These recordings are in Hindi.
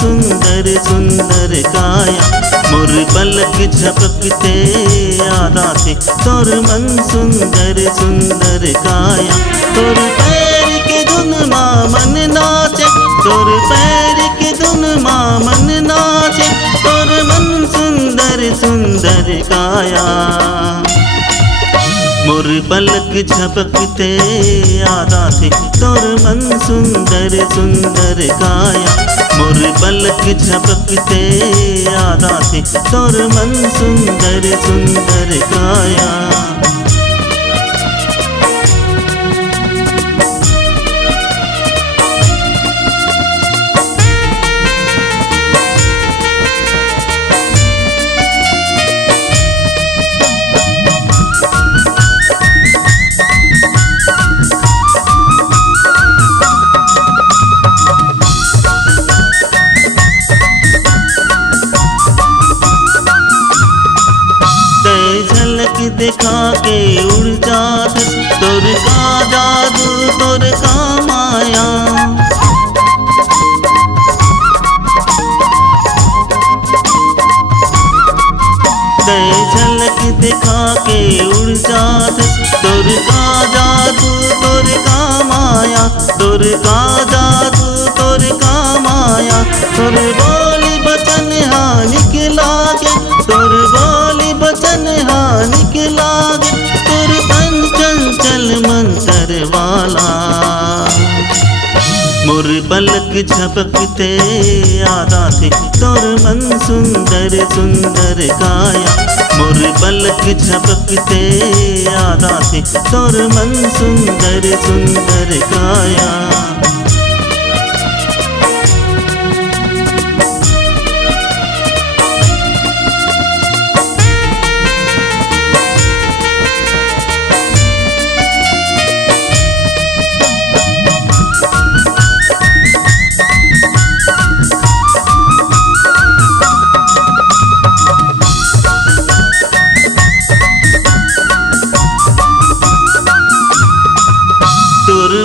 सुंदर सुंदर काया। मोर पलक झपकते आधा थे तोर मन सुंदर सुंदर काया। तोर पैर के धुन माँ मन नाचे, तोर पैर के धुन माँ मन नाचे, तोर मन सुंदर सुंदर काया। मोर पलक झपकते आधा थे तोर मन सुंदर सुंदर काया। मोर पलक झपकते आधा थे तोर मन सुंदर सुंदर काया। दिखा के उड़ जात तोर का जादू तोर का माया। झलक दिखा के उड़ जात तोर का जादू तोर का माया। तोर का जादू तोर का माया। तोर बोली बचन हानि के लागे, तोर बोली बचन हानि के लागे, तोर तन चंचल मंतर वाला। मोर पलक झपकते आधा थे तोर मन सुंदर सुंदर काया। मोर पलक झपकते आधा थे तोर मन सुंदर सुंदर काया।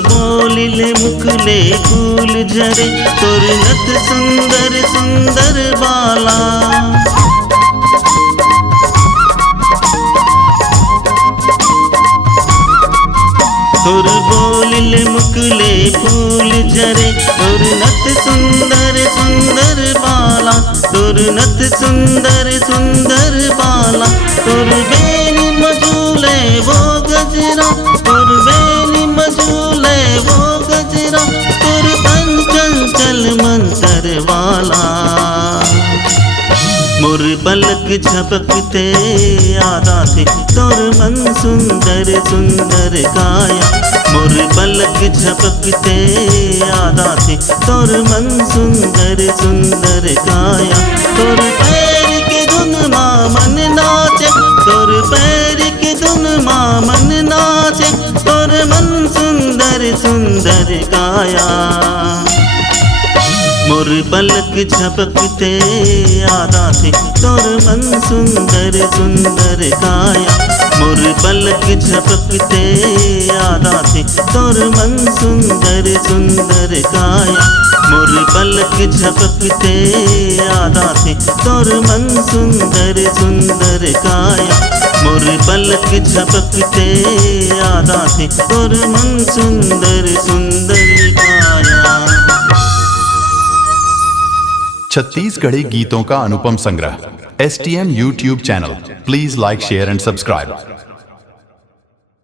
बोलिले मुखले फूल झरे तोर नथ सुंदर सुंदर बाला। तोर बोलिले मुखले फूल झरे तोर नथ सुंदर सुंदर बाला। तोर नथ सुंदर सुंदर बाला। तोर बेनी मझूले वो गजरा, तोर बेनी मझूले वो गजरा, तोर तन चंचल मंतर वाला। मोर पलक झपकते आधा थे तोर मन सुंदर सुंदर काया। मोर पलक झपकते आधा थे तोर मन सुंदर सुंदर काया। तोर पैर के धुन माँ मन नाचे, तोर पैर के धुन माँ मन नाचे, तोर मन सुंदर सुंदर काया। मोर पलक झपकते आधा थे तोर मन सुंदर सुंदर काया। मोर पलक झपकते आधा थे तोर मन सुंदर सुंदर काया। मोर पलक झपकते आधा थे तोर मन सुंदर सुंदर काया। मोर पलक झपकते आधा थे तोर मन सुंदर सुंदर काया। छत्तीसगढ़ी गीतों का अनुपम संग्रह STM YouTube channel. Please like, share and subscribe.